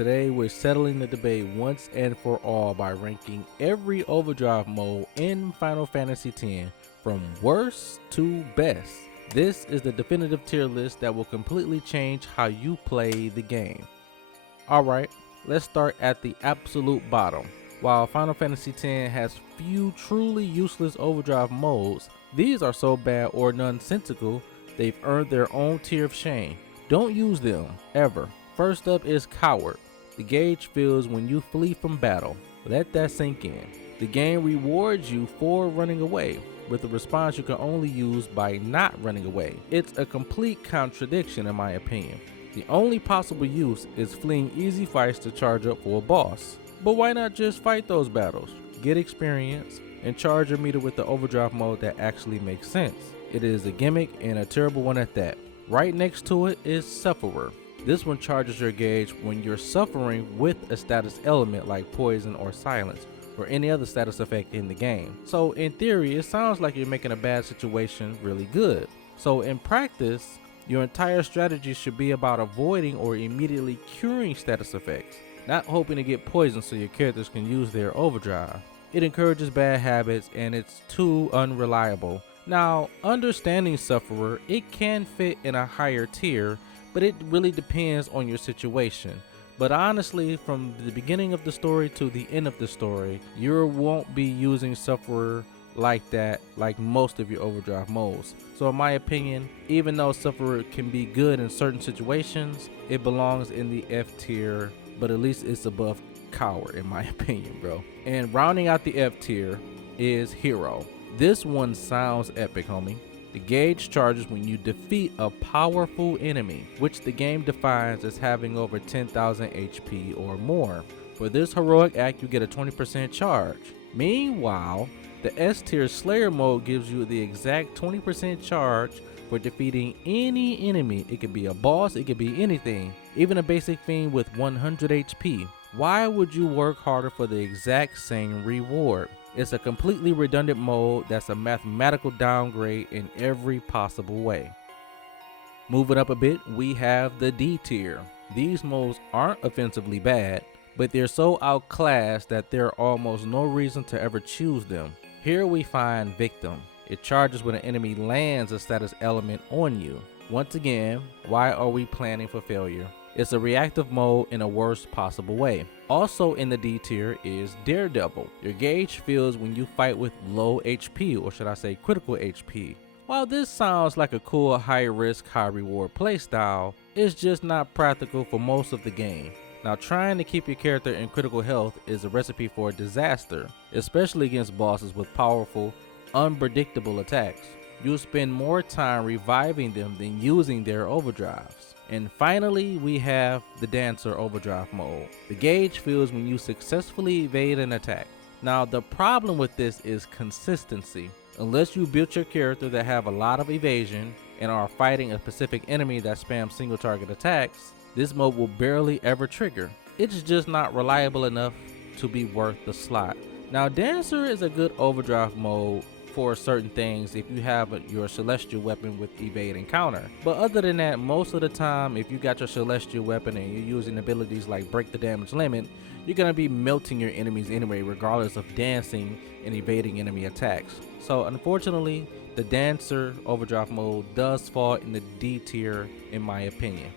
Today we're settling the debate once and for all by ranking every Overdrive mode in Final Fantasy X from worst to best. This is the definitive tier list that will completely change how you play the game. Alright, let's start at the absolute bottom. While Final Fantasy X has few truly useless Overdrive modes, these are so bad or nonsensical they've earned their own tier of shame. Don't use them, ever. First up is Coward. The gauge fills when you flee from battle. Let that sink in. The game rewards you for running away, with a response you can only use by not running away. It's a complete contradiction in my opinion. The only possible use is fleeing easy fights to charge up for a boss. But why not just fight those battles, get experience, and charge your meter with the Overdrive mode that actually makes sense? It is a gimmick and a terrible one at that. Right next to it is Sufferer. This one charges your gauge when you're suffering with a status element like poison or silence, or any other status effect in the game. So in theory, it sounds like you're making a bad situation really good. So in practice, your entire strategy should be about avoiding or immediately curing status effects, not hoping to get poisoned so your characters can use their overdrive. It encourages bad habits and it's too unreliable. Now, understanding Sufferer, it can fit in a higher tier, but it really depends on your situation. But honestly, from the beginning of the story to the end of the story, you won't be using Sufferer like that like most of your Overdrive modes. So in my opinion, even though Sufferer can be good in certain situations, it belongs in the F tier, but at least it's above Coward in my opinion, bro. And rounding out the F tier is Hero. This one sounds epic, homie. The gauge charges when you defeat a powerful enemy, which the game defines as having over 10,000 HP or more. For this heroic act, you get a 20% charge. Meanwhile, the S tier Slayer mode gives you the exact 20% charge for defeating any enemy. It could be a boss, it could be anything, even a basic fiend with 100 HP. Why would you work harder for the exact same reward? It's a completely redundant mode that's a mathematical downgrade in every possible way. Moving up a bit, we have the D tier. These modes aren't offensively bad, but they're so outclassed that there are almost no reason to ever choose them. Here we find Victim. It charges when an enemy lands a status element on you. Once again, why are we planning for failure? It's a reactive mode in a worst possible way. Also in the D tier is Daredevil. Your gauge fills when you fight with low HP, or should I say critical HP. While this sounds like a cool high risk, high reward playstyle, it's just not practical for most of the game. Now trying to keep your character in critical health is a recipe for a disaster, especially against bosses with powerful, unpredictable attacks. You'll spend more time reviving them than using their overdrives. And finally, we have the Dancer Overdrive mode. The gauge fills when you successfully evade an attack. Now, the problem with this is consistency. Unless you built your character that have a lot of evasion and are fighting a specific enemy that spams single target attacks, this mode will barely ever trigger. It's just not reliable enough to be worth the slot. Now, Dancer is a good Overdrive mode for certain things if you have your celestial weapon with evade and counter, but other than that, most of the time if you got your celestial weapon and you're using abilities like break the damage limit, you're gonna be melting your enemies anyway, regardless of dancing and evading enemy attacks. So unfortunately, the Dancer Overdrive mode does fall in the D tier in my opinion.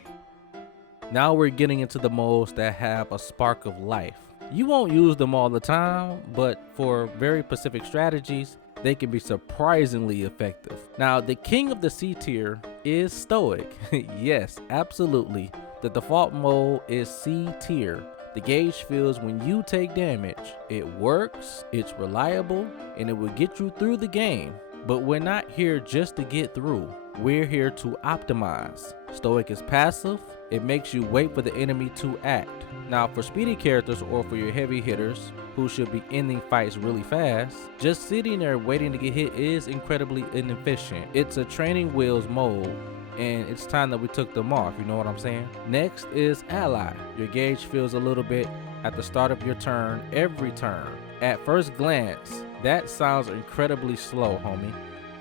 Now we're getting into the modes that have a spark of life. You won't use them all the time, but for very specific strategies, they can be surprisingly effective. Now, the king of the C tier is Stoic. Yes, absolutely. The default mode is C tier. The gauge fills when you take damage. It works, it's reliable, and it will get you through the game. But we're not here just to get through. We're here to optimize. Stoic is passive. It makes you wait for the enemy to act. Now for speedy characters or for your heavy hitters who should be ending fights really fast, just sitting there waiting to get hit is incredibly inefficient. It's a training wheels mode and it's time that we took them off, you know what I'm saying? Next is Ally. Your gauge fills a little bit at the start of your turn every turn. At first glance, that sounds incredibly slow, homie.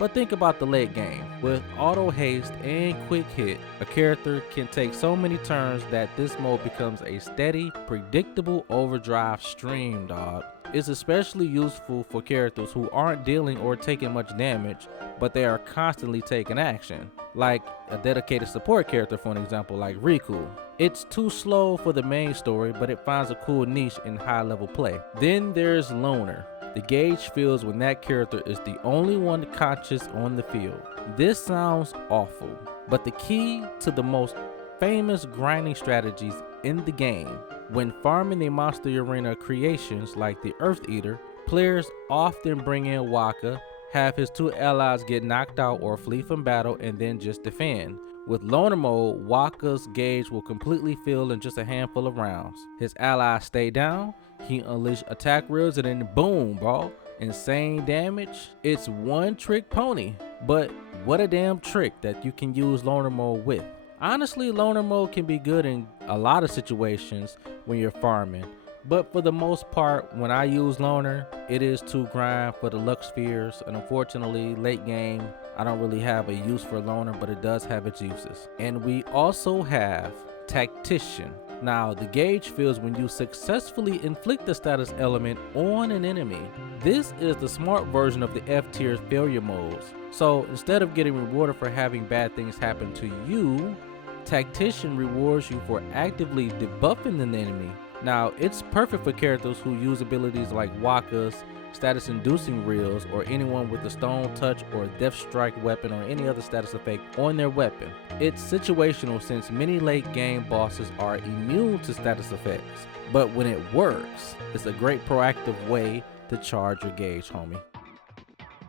But think about the late game. With auto haste and quick hit, a character can take so many turns that this mode becomes a steady, predictable overdrive stream, dog. It's especially useful for characters who aren't dealing or taking much damage, but they are constantly taking action, like a dedicated support character, for an example, like Riku. It's too slow for the main story, but it finds a cool niche in high level play. Then there's Loner. The gauge fills when that character is the only one conscious on the field. This sounds awful, but the key to the most famous grinding strategies in the game. When farming the Monster Arena creations like the Earth Eater, players often bring in Waka, have his two allies get knocked out or flee from battle, and then just defend. With Loner mode, Waka's gauge will completely fill in just a handful of rounds. His allies stay down, he unleash attack reels, and then boom, bro. Insane damage. It's one trick pony, but what a damn trick that you can use Loner mode with. Honestly, Loner mode can be good in a lot of situations when you're farming, but for the most part, when I use Loner, it is to grind for the luck spheres, and unfortunately, late game, I don't really have a use for Loner, but it does have its uses. And we also have Tactician. Now, the gauge fills when you successfully inflict the status element on an enemy. This is the smart version of the F tier failure modes. So instead of getting rewarded for having bad things happen to you, Tactician rewards you for actively debuffing an enemy. Now, it's perfect for characters who use abilities like Waka's, status inducing reels, or anyone with a stone touch or death strike weapon or any other status effect on their weapon. It's situational since many late game bosses are immune to status effects, but when it works, it's a great proactive way to charge your gauge, homie.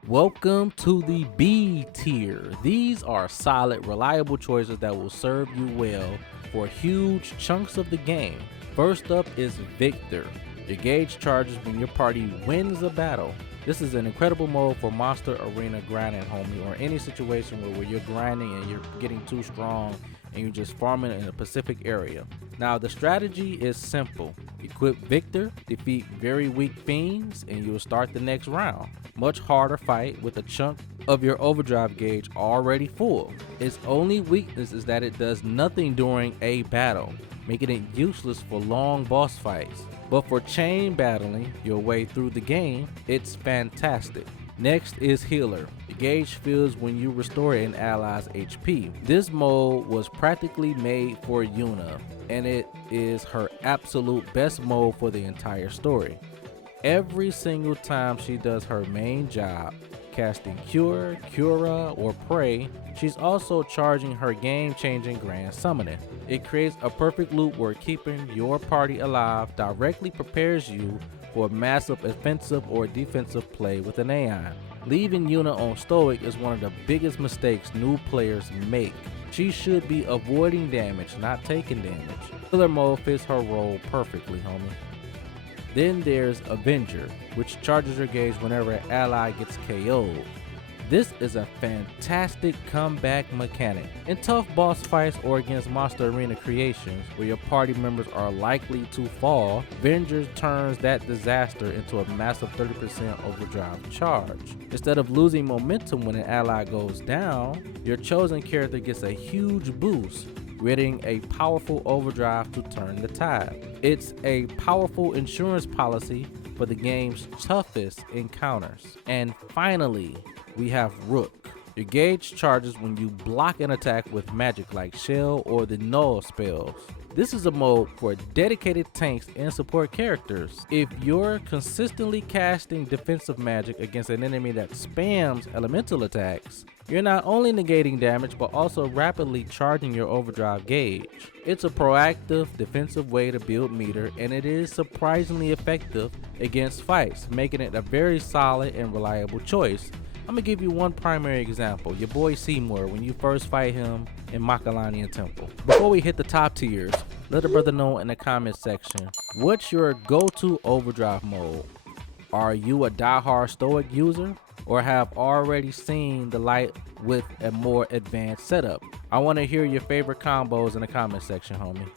Welcome to the B tier. These are solid, reliable choices that will serve you well for huge chunks of the game. First up is Victor. Your gauge charges when your party wins a battle. This is an incredible mode for Monster Arena grinding, homie, or any situation where you're grinding and you're getting too strong and you're just farming in a specific area. Now, the strategy is simple. Equip Victor, defeat very weak fiends, and you'll start the next round. Much harder fight with a chunk of your overdrive gauge already full. Its only weakness is that it does nothing during a battle, making it useless for long boss fights. But for chain battling your way through the game, it's fantastic. Next is Healer. The gauge fills when you restore an ally's HP. This mode was practically made for Yuna, and it is her absolute best mode for the entire story. Every single time she does her main job, casting Cure, Cura, or Pray, she's also charging her game-changing Grand Summoning. It creates a perfect loop where keeping your party alive directly prepares you for massive offensive or defensive play with an Aeon. Leaving Yuna on Stoic is one of the biggest mistakes new players make. She should be avoiding damage, not taking damage. Healer mode fits her role perfectly, homie. Then there's Avenger, which charges your gauge whenever an ally gets KO'd. This is a fantastic comeback mechanic. In tough boss fights or against Monster Arena creations where your party members are likely to fall, Avenger turns that disaster into a massive 30% overdrive charge. Instead of losing momentum when an ally goes down, your chosen character gets a huge boost, creating a powerful overdrive to turn the tide. It's a powerful insurance policy for the game's toughest encounters. And finally, we have Rook. Your gauge charges when you block an attack with magic like Shell or the Null spells. This is a mode for dedicated tanks and support characters. If you're consistently casting defensive magic against an enemy that spams elemental attacks, you're not only negating damage but also rapidly charging your overdrive gauge. It's a proactive defensive way to build meter, and it is surprisingly effective against fights, making it a very solid and reliable choice. I'm gonna give you one primary example. Your boy Seymour, when you first fight him in Makalanian Temple. Before we hit the top tiers, let a brother know in the comment section, what's your go-to overdrive mode? Are you a diehard Stoic user or have already seen the light with a more advanced setup? I want to hear your favorite combos in the comment section, homie.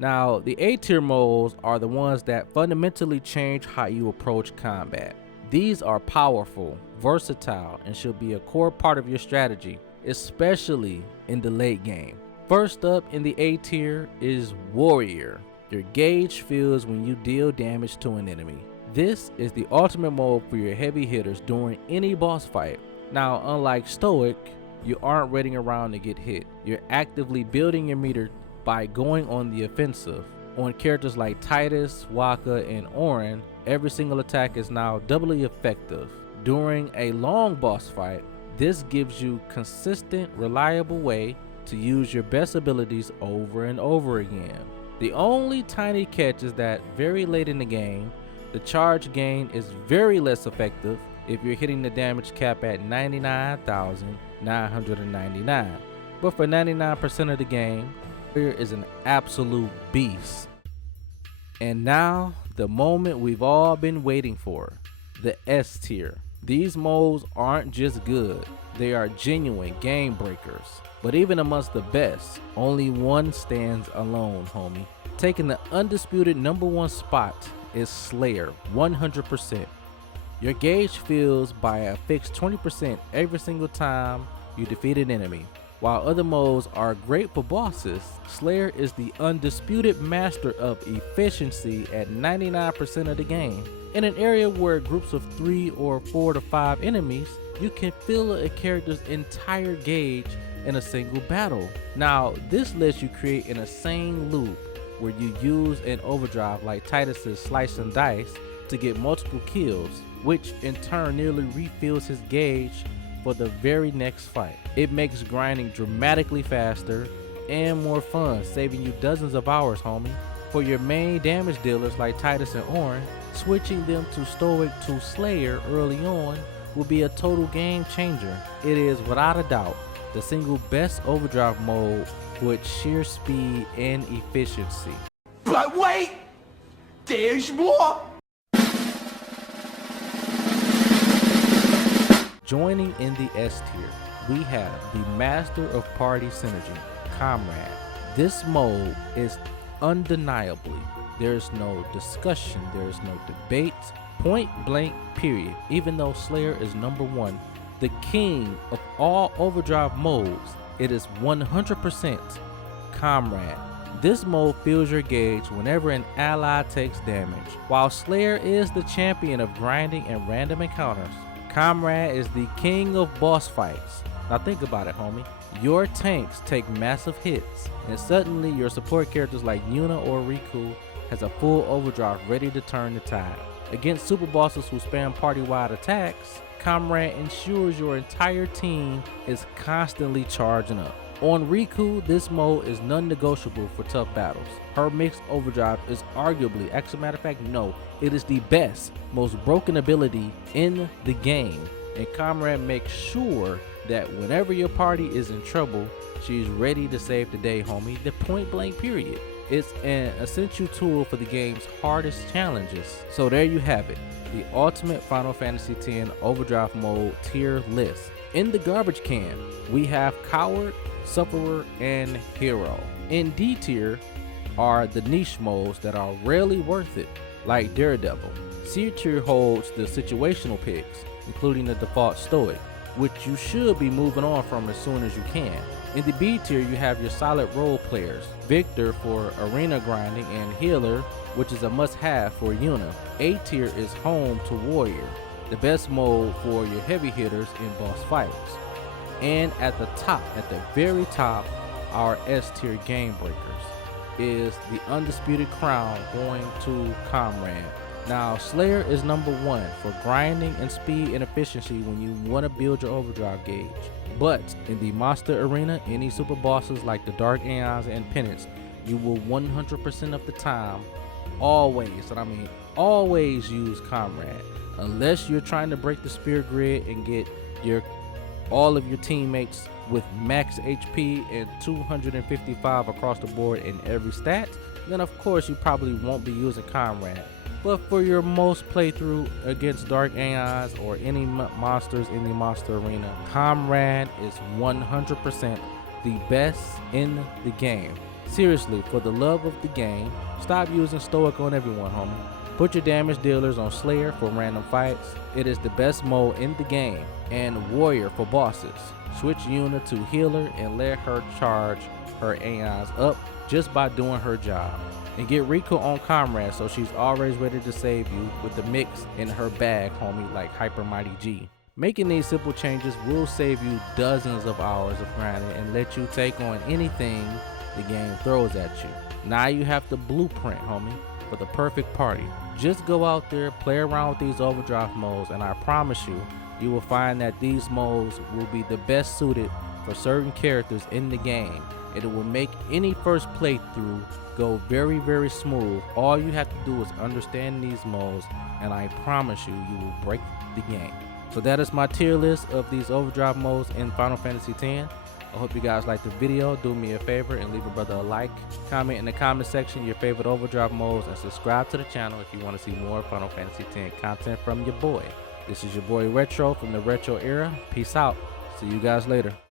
Now, the A tier modes are the ones that fundamentally change how you approach combat. These are powerful, versatile, and should be a core part of your strategy, especially in the late game. First up in the A tier is Warrior. Your gauge fills when you deal damage to an enemy. This is the ultimate mode for your heavy hitters during any boss fight. Now, unlike Stoic, you aren't waiting around to get hit. You're actively building your meter by going on the offensive. On characters like Titus, Waka, and Orin, every single attack is now doubly effective. During a long boss fight, this gives you consistent, reliable way to use your best abilities over and over again. The only tiny catch is that very late in the game, the charge gain is very less effective if you're hitting the damage cap at 99,999. But for 99% of the game, Warrior is an absolute beast. And now, the moment we've all been waiting for, the S tier. These modes aren't just good, they are genuine game breakers. But even amongst the best, only one stands alone, homie. Taking the undisputed #1 spot is Slayer, 100%. Your gauge fills by a fixed 20% every single time you defeat an enemy. While other modes are great for bosses, Slayer is the undisputed master of efficiency at 99% of the game. In an area where groups of 3 or 4 to 5 enemies, you can fill a character's entire gauge in a single battle. Now, this lets you create an insane loop where you use an overdrive like Titus's Slice and Dice to get multiple kills, which in turn nearly refills his gauge for the very next fight. It makes grinding dramatically faster and more fun, saving you dozens of hours, homie. For your main damage dealers like Titus and Orin, switching them to Stoic to Slayer early on will be a total game changer. It is without a doubt the single best overdrive mode with sheer speed and efficiency. But wait, there's more! Joining in the S tier, we have the master of party synergy, Comrade. This mode is undeniably, there's no discussion, there's no debate, point blank period. Even though Slayer is #1, the king of all overdrive modes, it is 100% Comrade. This mode fills your gauge whenever an ally takes damage. While Slayer is the champion of grinding and random encounters, Comrade is the king of boss fights. Now think about it, homie. Your tanks take massive hits, and suddenly your support characters like Yuna or Riku has a full overdrive ready to turn the tide. Against super bosses who spam party-wide attacks, Comrade ensures your entire team is constantly charging up. On Riku, this mode is non-negotiable for tough battles. Her mixed overdrive is arguably, actually matter of fact, no, it is the best, most broken ability in the game. And Comrade makes sure that whenever your party is in trouble, she's ready to save the day, homie. The point blank period. It's an essential tool for the game's hardest challenges. So there you have it, the ultimate Final Fantasy X Overdrive mode tier list. In the garbage can, we have Coward, Sufferer, and Hero. In D tier are the niche modes that are rarely worth it, like Daredevil. C tier holds the situational picks, including the default Stoic, which you should be moving on from as soon as you can. In the B tier, you have your solid role players, Victor for arena grinding and Healer, which is a must-have for Yuna. A tier is home to Warrior, the best mode for your heavy hitters in boss fights. And at the top, at the very top, our S tier game breakers is the undisputed crown going to Comrade. Now, Slayer is #1 for grinding and speed and efficiency when you want to build your overdrive gauge. But in the monster arena, any super bosses like the Dark Aeons and Penance, you will 100% of the time always, and I mean always, use Comrade. Unless you're trying to break the spear grid and get all of your teammates with max HP and 255 across the board in every stat, then of course you probably won't be using Comrade. But for your most playthrough against Dark Aeons or any monsters in the monster arena, Comrade is 100% the best in the game. Seriously, for the love of the game, stop using Stoic on everyone, homie. Put your damage dealers on Slayer for random fights. It is the best mode in the game. And Warrior for bosses. Switch Yuna to healer and let her charge her AIs up just by doing her job. And get Rico on Comrade so she's always ready to save you with the mix in her bag, homie, like Hyper Mighty G. Making these simple changes will save you dozens of hours of grinding and let you take on anything the game throws at you. Now you have the blueprint, homie, for the perfect party. Just go out there, play around with these Overdrive modes, and I promise you, you will find that these modes will be the best suited for certain characters in the game. It will make any first playthrough go very, very smooth. All you have to do is understand these modes, and I promise you, you will break the game. So that is my tier list of these Overdrive modes in Final Fantasy X. I hope you guys liked the video. Do me a favor and leave a brother a like. Comment in the comment section your favorite Overdrive modes and subscribe to the channel if you want to see more Final Fantasy X content from your boy. This is your boy Retro from the Retro Era. Peace out. See you guys later.